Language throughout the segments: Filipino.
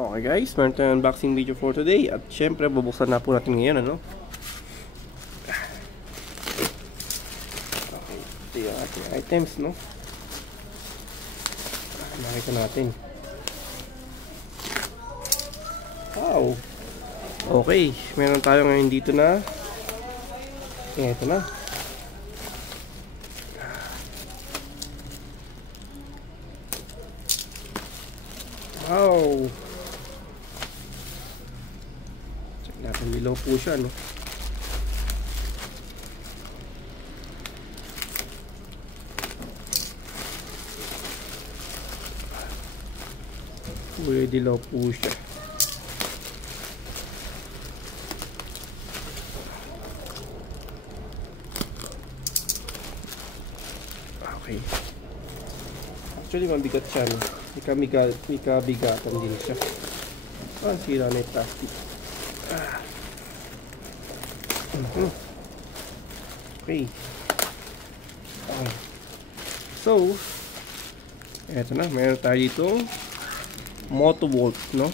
Okay guys, meron tayong unboxing video for today. At syempre, bubuksan na po natin ngayon, ano? Okay, ito yung ating items, no? Nakita natin. Wow! Okay, meron tayo ngayon dito na. Ito na. Wow! Check natin, below po siya, no? Pwede dilaw po siya. Okay. Actually, mabigat siya, no? May kabigatan din siya. Ah, sira na yung plastic. Okay. So, eto na. Meron tayo dito Motowolf, no?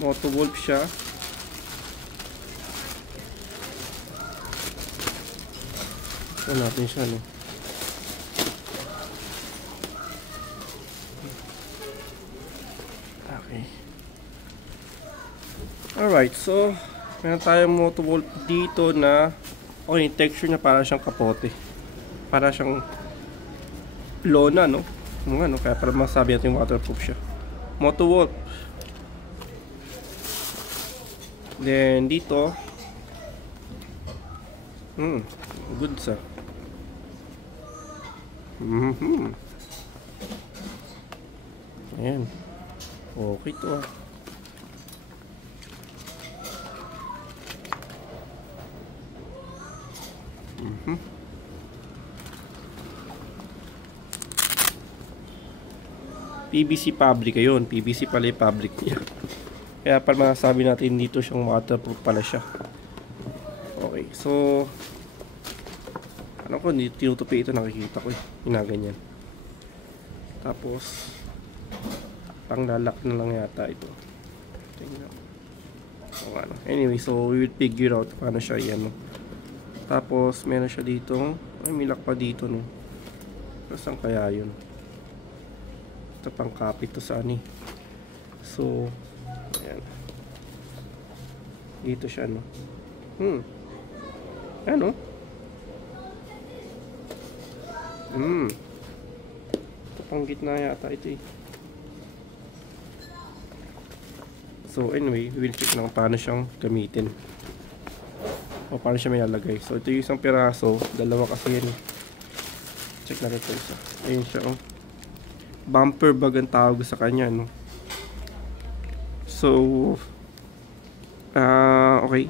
Motowolf siya. Ito natin siya, no? Okay. Alright, so meron tayong Motowolf dito na okay, texture niya para siyang kapote. Para siyang lona, no? Ano, kaya para masabi natin waterproof siya. Motowolf. Then dito good sa. Ayan. Okay to ah. PVC fabric yun. PVC pala yung fabric niya. Kaya para masasabi natin dito siyang waterproof pala siya. Okay, so ano ko, hindi tinutupi ito, nakikita ko eh. Ginaganyan. Tapos pang lalak na lang yata ito. Tingnan. So, ano. Anyway, so we will figure out paano siya yan, no? Tapos meron siya dito. Ay, may lock pa dito, no? So, saan kaya yun? Ito pang kapit to sa ani. So ayan. Dito siya, no? Ano? Ito pang gitna yata ito eh. So anyway, we will check lang paano siyang gamitin o paano siya may lalagay. So ito yung isang piraso, dalawa kasi yan. Check natin ito isa. Ayun siya, oh. Bumper bag ang tawag sa kanya, no? So okay,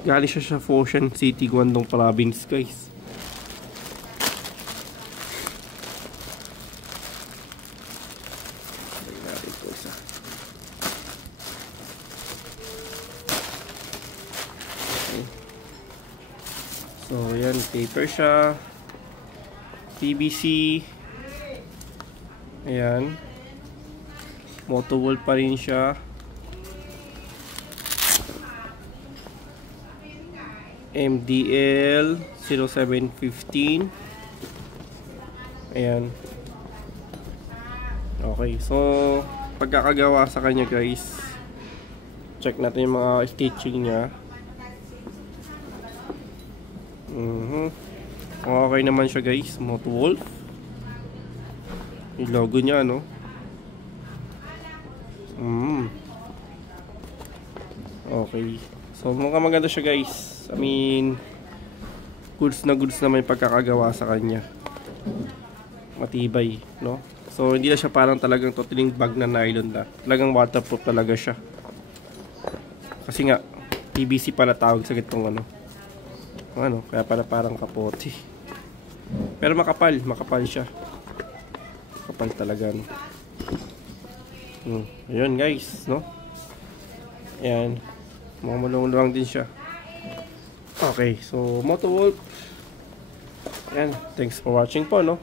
galing siya sa Foshan City, Guangdong Province, guys. Okay. So yan, paper siya, PVC. Ayan. Motowolf pa rin siya. MDL 0715. Ayan. Okay, so pagkakagawa sa kanya, guys, check natin yung mga stitching niya. Okay naman siya, guys. Motowolf. Yung logo niya, no? Okay. So mukhang maganda siya, guys. I mean, goods na may pagkakagawa sa kanya. Matibay, no? So hindi na siya parang talagang totaling bag na nylon na. Talagang waterproof talaga siya. Kasi nga PVC pala tawag sa gitong ano, kaya parang kapote. Pero makapal siya. Makapal talaga, no? Ayun, guys, no? Ayan. Mamulong-lang din siya. Okay, so Motowolf. Ayan, thanks for watching po, no?